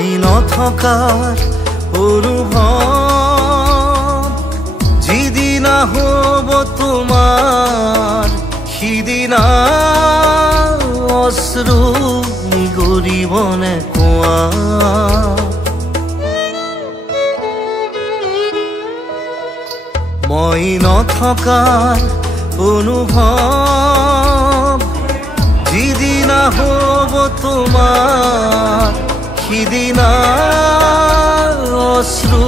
মই নথকাৰ অনুভৱ যিদিনা হ'ব তোমাৰ সিদিনা অশ্ৰু নিগৰিবনে কোৱা মই নথকাৰ অনুভৱ যিদিনা হ'ব তোমাৰ সিদিনা অশ্ৰু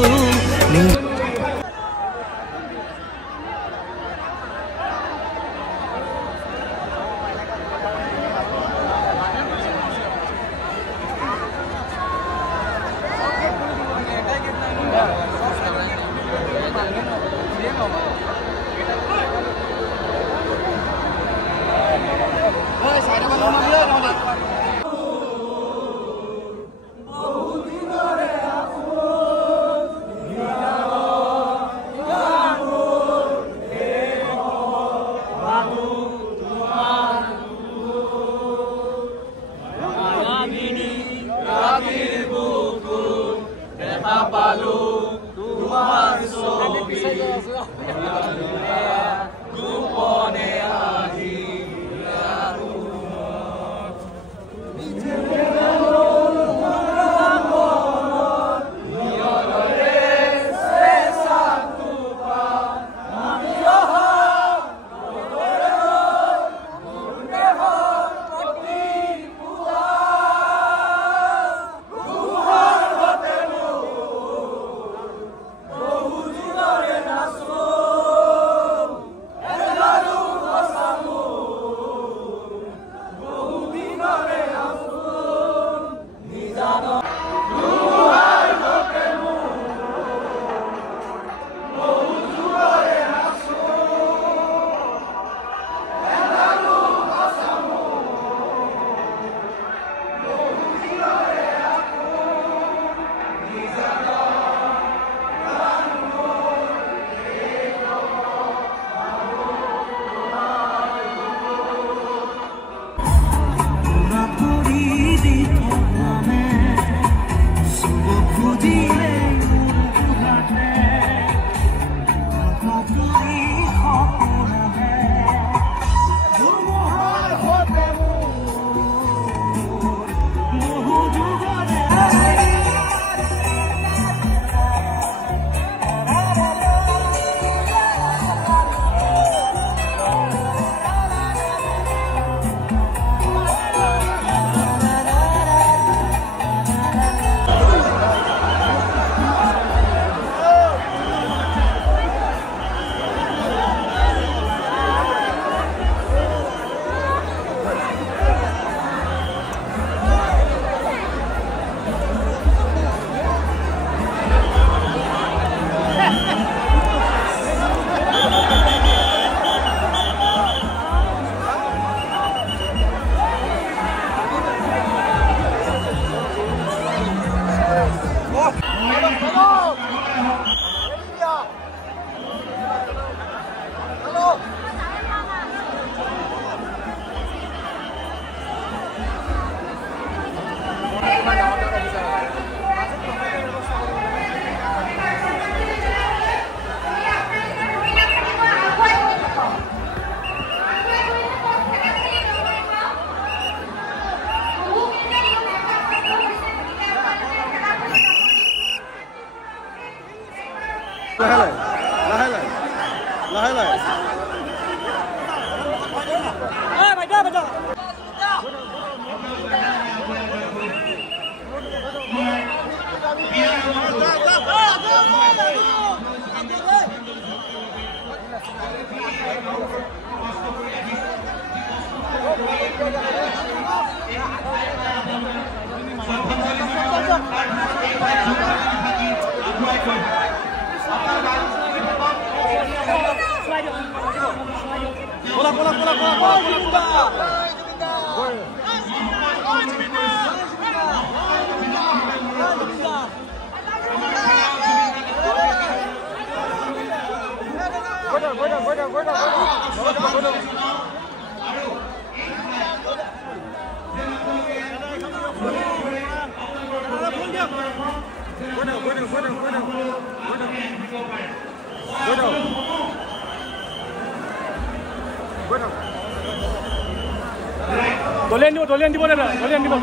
দলিয়ান দিব দাদা দলিয়ান দিব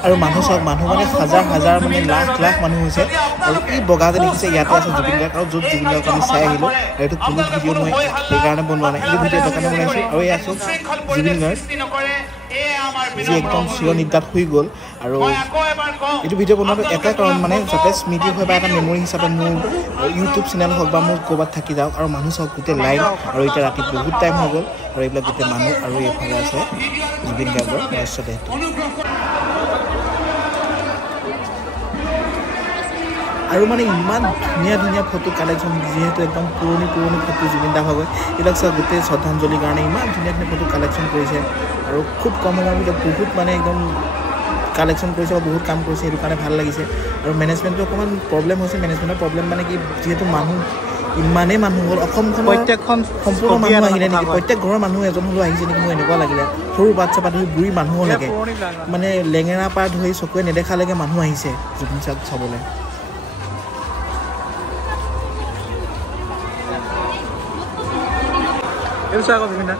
আৰু মানুহ চাওক মানুহ মানে হাজাৰ হাজাৰ মানে লাখ লাখ মানুহ হৈছে আৰু এই বগা যে দেখিছে ইয়াতে আছে জুবিন গাৰ্গ আৰু য'ত জুবিন গাৰ্গক আমি চাই আহিলোঁ এইটো কোনো ভিডিঅ' নহয় সেইকাৰণে বনোৱা নাই এইটো ভিডিঅ' দোকানে বনাইছোঁ আৰু এই আছোঁ জুবিন গাৰ্গ যি একদম চিৰনিদ্ৰাত শুই গ'ল আৰু এইটো ভিডিঅ' বনোৱাটো এটা কাৰণ মানে যাতে স্মৃতি হয় বা এটা মেমৰি হিচাপে মোৰ ইউটিউব চেনেল হওক বা মোৰ ক'ৰবাত থাকি যাওক আৰু মানুহ চাওক গোটেই লাইন আৰু এতিয়া ৰাতি বহুত টাইম হৈ গ'ল আৰু এইবিলাক গোটেই মানুহ আৰু এইফালে আছে জুবিন গাৰ্গৰ মহস্যদেহটো আৰু মানে ইমান ধুনীয়া ধুনীয়া ফটো কালেকশ্যন যিহেতু একদম পুৰণি পুৰণি ফটো জুবিন দা ভাগৰ এইবিলাক চাওক গোটেই শ্ৰদ্ধাঞ্জলিৰ কাৰণে ইমান ধুনীয়া ধুনীয়া ফটো কালেকশ্যন কৰিছে আৰু খুব কম সময়ৰ ভিতৰত বহুত মানে একদম কালেকশ্যন কৰিছে বা বহুত কাম কৰিছে সেইটো কাৰণে ভাল লাগিছে আৰু মেনেজমেণ্টটো অকণমান প্ৰব্লেম হৈছে মেনেজমেণ্টৰ প্ৰব্লেম মানে কি যিহেতু মানুহ ইমানেই মানুহ হ'ল অসমখন প্ৰত্যেকখন সম্পূৰ্ণ মানুহ আহিলে নেকি প্ৰত্যেক ঘৰৰ মানুহ এজন হ'লেও আহিছে নেকি মোৰ এনেকুৱা লাগিলে সৰু বাচ্ছা পৰা ধৰি বুঢ়ী মানুহো লাগে মানে লেঙেৰা পৰা ধৰি চকুৱে নেদেখালৈকে মানুহ আহিছে জুবিন চাওক চাবলৈ এইটো চাওক জুবিন দা